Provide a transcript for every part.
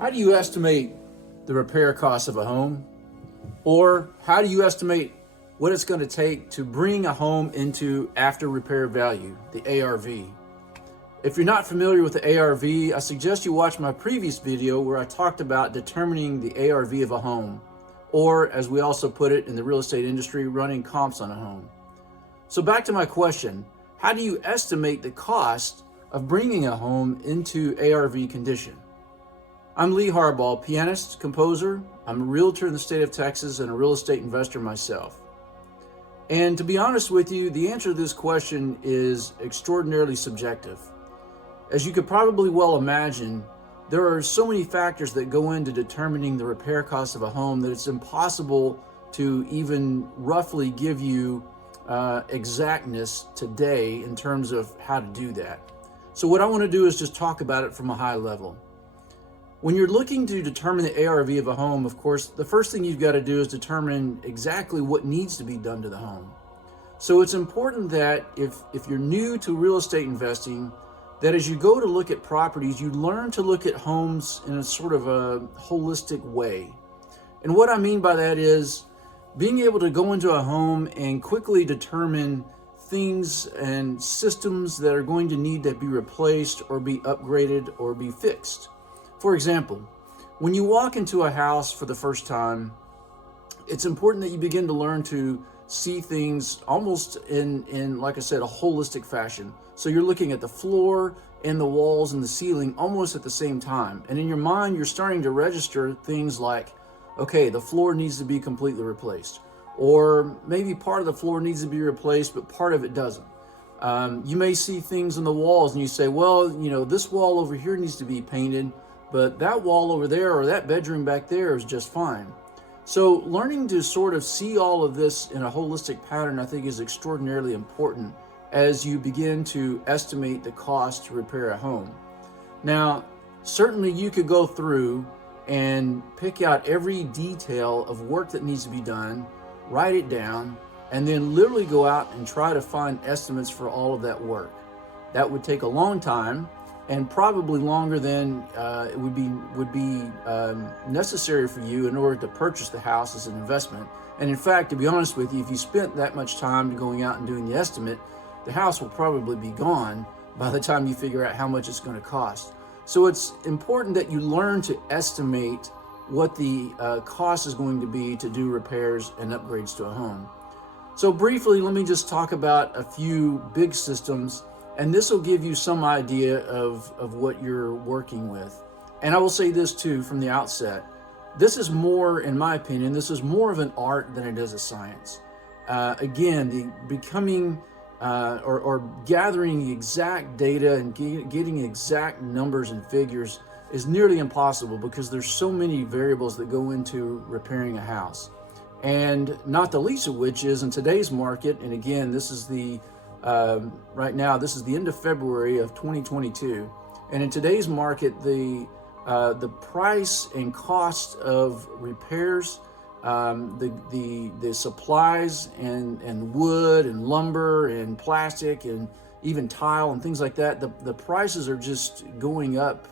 How do you estimate the repair cost of a home? Or how do you estimate what it's going to take to bring a home into after repair value, the ARV? If you're not familiar with the ARV, I suggest you watch my previous video where I talked about determining the ARV of a home, or as we also put it in the real estate industry, running comps on a home. So back to my question, how do you estimate the cost of bringing a home into ARV condition? I'm Lee Harbaugh, pianist, composer. I'm a realtor in the state of Texas and a real estate investor myself. And to be honest with you, the answer to this question is extraordinarily subjective. As you could probably well imagine, there are so many factors that go into determining the repair cost of a home that it's impossible to even roughly give you exactness today in terms of how to do that. So what I want to do is just talk about it from a high level. When you're looking to determine the ARV of a home, of course, the first thing you've got to do is determine exactly what needs to be done to the home. So it's important that if you're new to real estate investing, that as you go to look at properties, you learn to look at homes in a sort of a holistic way. And what I mean by that is being able to go into a home and quickly determine things and systems that are going to need to be replaced or be upgraded or be fixed. For example, when you walk into a house for the first time, it's important that you begin to learn to see things almost in, like I said, a holistic fashion. So you're looking at the floor and the walls and the ceiling almost at the same time. And in your mind, you're starting to register things like, okay, the floor needs to be completely replaced. Or maybe part of the floor needs to be replaced, but part of it doesn't. You may see things on the walls and you say, well, this wall over here needs to be painted, but that wall over there or that bedroom back there is just fine. So learning to sort of see all of this in a holistic pattern, I think, is extraordinarily important as you begin to estimate the cost to repair a home. Now, certainly you could go through and pick out every detail of work that needs to be done, write it down, and then literally go out and try to find estimates for all of that work. That would take a long time, and probably longer than it would be necessary for you in order to purchase the house as an investment. And in fact, to be honest with you, if you spent that much time going out and doing the estimate, the house will probably be gone by the time you figure out how much it's going to cost. So it's important that you learn to estimate what the cost is going to be to do repairs and upgrades to a home. So briefly, let me just talk about a few big systems, and this will give you some idea of what you're working with. And I will say this too from the outset. This is more, in my opinion, this is more of an art than it is a science. Again, the becoming or gathering the exact data and getting exact numbers and figures is nearly impossible because there's so many variables that go into repairing a house. And not the least of which is in today's market, and again, this is right now, this is the end of February of 2022. And in today's market, the price and cost of repairs, the supplies and wood and lumber and plastic and even tile and things like that, the prices are just going up.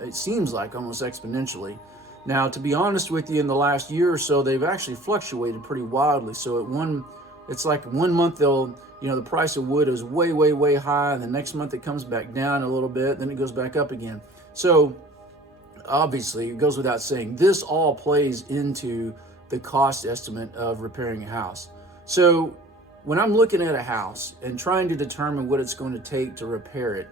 It seems like almost exponentially. Now, to be honest with you, in the last year or so, they've actually fluctuated pretty wildly. So it's like 1 month the price of wood is way, way, way high, and the next month it comes back down a little bit, then it goes back up again. So obviously, it goes without saying, this all plays into the cost estimate of repairing a house. So when I'm looking at a house and trying to determine what it's going to take to repair it,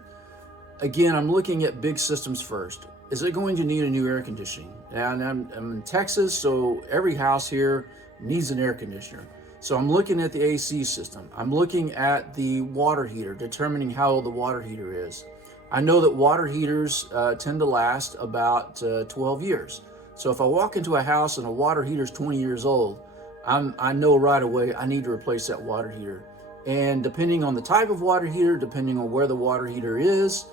again, I'm looking at big systems first. Is it going to need a new air conditioning? And I'm in Texas, so every house here needs an air conditioner. So I'm looking at the AC system. I'm looking at the water heater, determining how old the water heater is. I know that water heaters tend to last about 12 years. So if I walk into a house and a water heater is 20 years old, I know right away I need to replace that water heater. And depending on the type of water heater, depending on where the water heater is,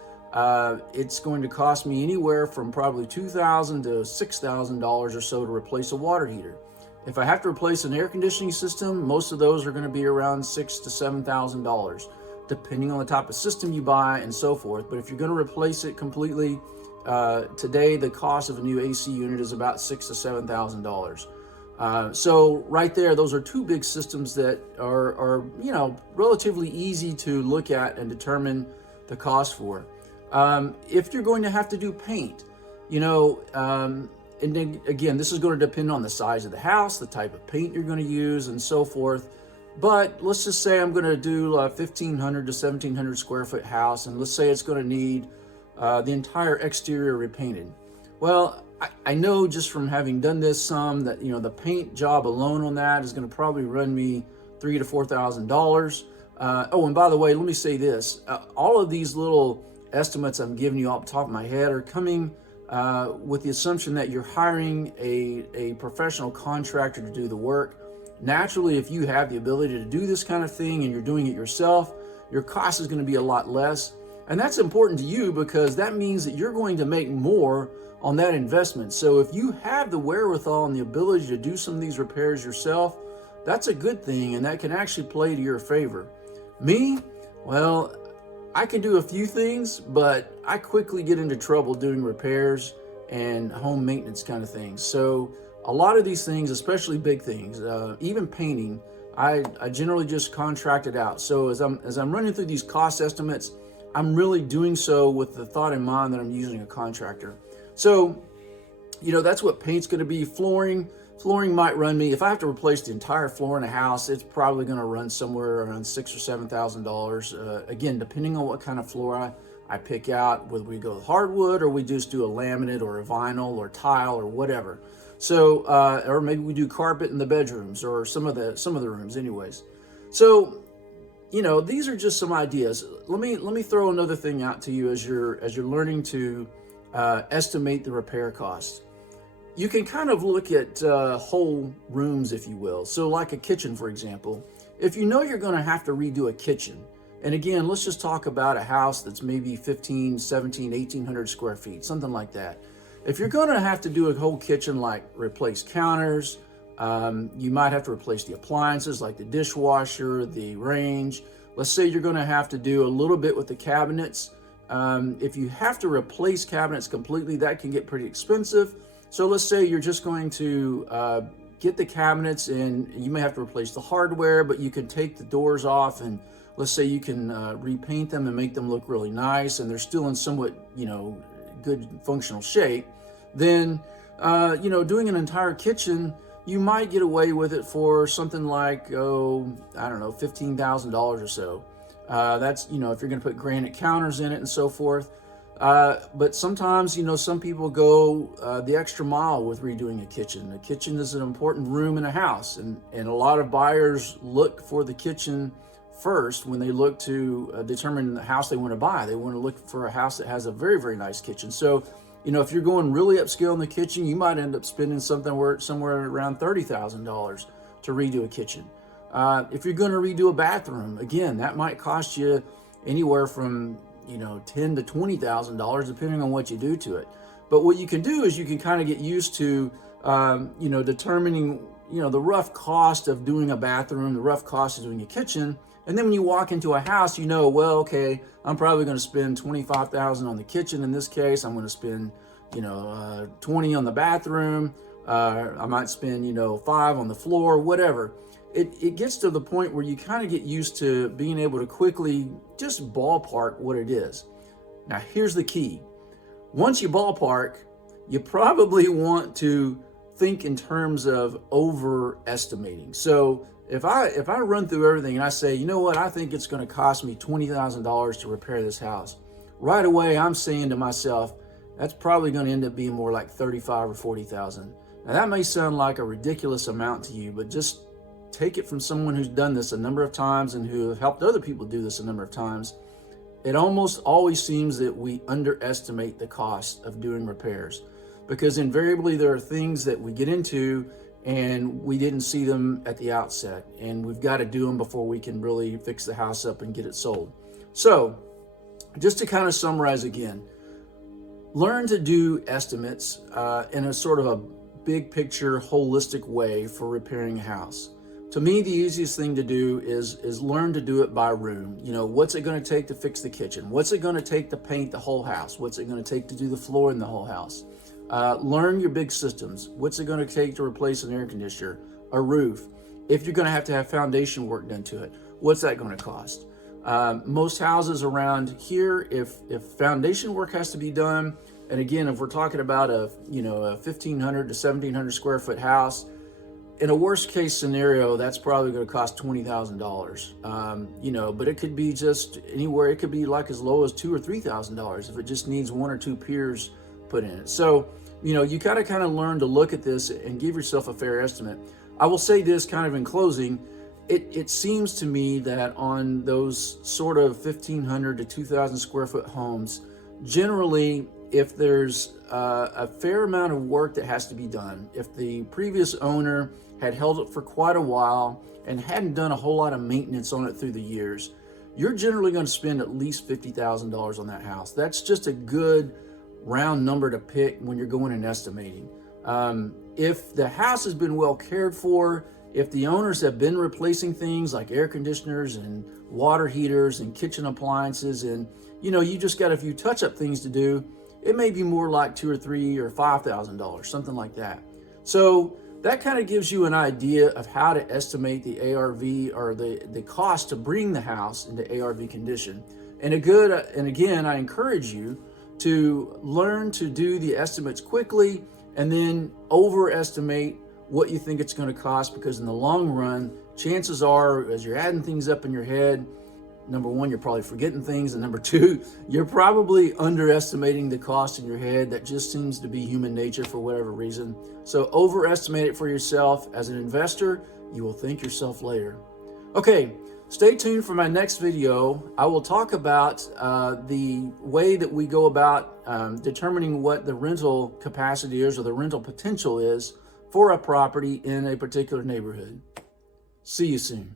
it's going to cost me anywhere from probably $2,000 to $6,000 or so to replace a water heater. If I have to replace an air conditioning system, most of those are going to be around $6,000 to $7,000, depending on the type of system you buy and so forth. But if you're going to replace it completely, today the cost of a new AC unit is about $6,000 to $7,000. So right there, those are two big systems that are relatively easy to look at and determine the cost for. If you're going to have to do paint, and then again, this is going to depend on the size of the house, the type of paint you're going to use, and so forth. But let's just say I'm going to do a 1,500 to 1,700 square foot house, and let's say it's going to need the entire exterior repainted. Well, I know just from having done this some that the paint job alone on that is going to probably run me $3,000 to $4,000. Oh, and by the way, let me say this: all of these little estimates I'm giving you off the top of my head are coming with the assumption that you're hiring a professional contractor to do the work. Naturally, if you have the ability to do this kind of thing and you're doing it yourself, your cost is going to be a lot less. And that's important to you because that means that you're going to make more on that investment. So if you have the wherewithal and the ability to do some of these repairs yourself, that's a good thing, and that can actually play to your favor. Me, well, I can do a few things, but I quickly get into trouble doing repairs and home maintenance kind of things. So a lot of these things, especially big things, even painting, I generally just contract it out. So as I'm running through these cost estimates, I'm really doing so with the thought in mind that I'm using a contractor. So, that's what paint's going to be. Flooring might run me, if I have to replace the entire floor in a house, it's probably going to run somewhere around $6,000 or $7,000. Again, depending on what kind of floor I pick out, whether we go with hardwood or we just do a laminate or a vinyl or tile or whatever. So, or maybe we do carpet in the bedrooms or some of the rooms, anyways. So, these are just some ideas. Let me throw another thing out to you as you're learning to estimate the repair costs. You can kind of look at whole rooms, if you will. So like a kitchen, for example, if you know you're going to have to redo a kitchen, and again, let's just talk about a house that's maybe 15, 17, 1,800 square feet, something like that. If you're going to have to do a whole kitchen, like replace counters, you might have to replace the appliances like the dishwasher, the range. Let's say you're going to have to do a little bit with the cabinets. If you have to replace cabinets completely, that can get pretty expensive. So let's say you're just going to get the cabinets, and you may have to replace the hardware, but you can take the doors off, and let's say you can repaint them and make them look really nice, and they're still in somewhat, good functional shape. Then, doing an entire kitchen, you might get away with it for something like, $15,000 or so. That's, if you're going to put granite counters in it and so forth. But sometimes, some people go the extra mile with redoing a kitchen. A kitchen is an important room in a house, and a lot of buyers look for the kitchen first when they look to determine the house they want to buy. They want to look for a house that has a very, very nice kitchen. So, if you're going really upscale in the kitchen, you might end up spending somewhere around $30,000 to redo a kitchen. If you're going to redo a bathroom, again, that might cost you anywhere from $10,000 to $20,000 depending on what you do to it. But what you can do is you can kind of get used to determining the rough cost of doing a bathroom, the rough cost of doing a kitchen. And then when you walk into a house, okay, I'm probably going to spend $25,000 on the kitchen. In this case, I'm going to spend $20,000 on the bathroom. I might spend $5,000 on the floor, whatever. It gets to the point where you kind of get used to being able to quickly just ballpark what it is. Now, here's the key. Once you ballpark, you probably want to think in terms of overestimating. So if I run through everything and I say, I think it's going to cost me $20,000 to repair this house, right away I'm saying to myself, that's probably going to end up being more like $35,000 or $40,000. Now that may sound like a ridiculous amount to you, but just take it from someone who's done this a number of times and who have helped other people do this a number of times. It almost always seems that we underestimate the cost of doing repairs, because invariably there are things that we get into and we didn't see them at the outset, and we've got to do them before we can really fix the house up and get it sold. So just to kind of summarize again, learn to do estimates in a sort of a big picture, holistic way for repairing a house. To me, the easiest thing to do is learn to do it by room. You know, what's it going to take to fix the kitchen? What's it going to take to paint the whole house? What's it going to take to do the floor in the whole house? Learn your big systems. What's it going to take to replace an air conditioner, a roof? If you're going to have foundation work done to it, what's that going to cost? Most houses around here, if foundation work has to be done, and again, if we're talking about a 1,500 to 1,700 square foot house, in a worst case scenario, that's probably going to cost $20,000. But it could be just anywhere. It could be like as low as $2,000 or $3,000 if it just needs 1 or 2 piers put in it. So, you gotta kind of learn to look at this and give yourself a fair estimate. I will say this kind of in closing. It seems to me that on those sort of 1,500 to 2,000 square foot homes, generally, if there's a fair amount of work that has to be done, if the previous owner had held it for quite a while and hadn't done a whole lot of maintenance on it through the years, you're generally going to spend at least $50,000 on that house. That's just a good round number to pick when you're going and estimating. If the house has been well cared for, if the owners have been replacing things like air conditioners and water heaters and kitchen appliances, and you just got a few touch-up things to do, it may be more like $2,000 or $3,000 or $5,000, something like that. So that kind of gives you an idea of how to estimate the ARV, or the cost to bring the house into ARV condition. And again, I encourage you to learn to do the estimates quickly and then overestimate what you think it's going to cost, because in the long run, chances are, as you're adding things up in your head, number one, you're probably forgetting things, and number two, you're probably underestimating the cost in your head. That just seems to be human nature for whatever reason. So overestimate it for yourself. As an investor, you will thank yourself later. Okay, stay tuned for my next video. I will talk about the way that we go about determining what the rental capacity is, or the rental potential is, for a property in a particular neighborhood. See you soon.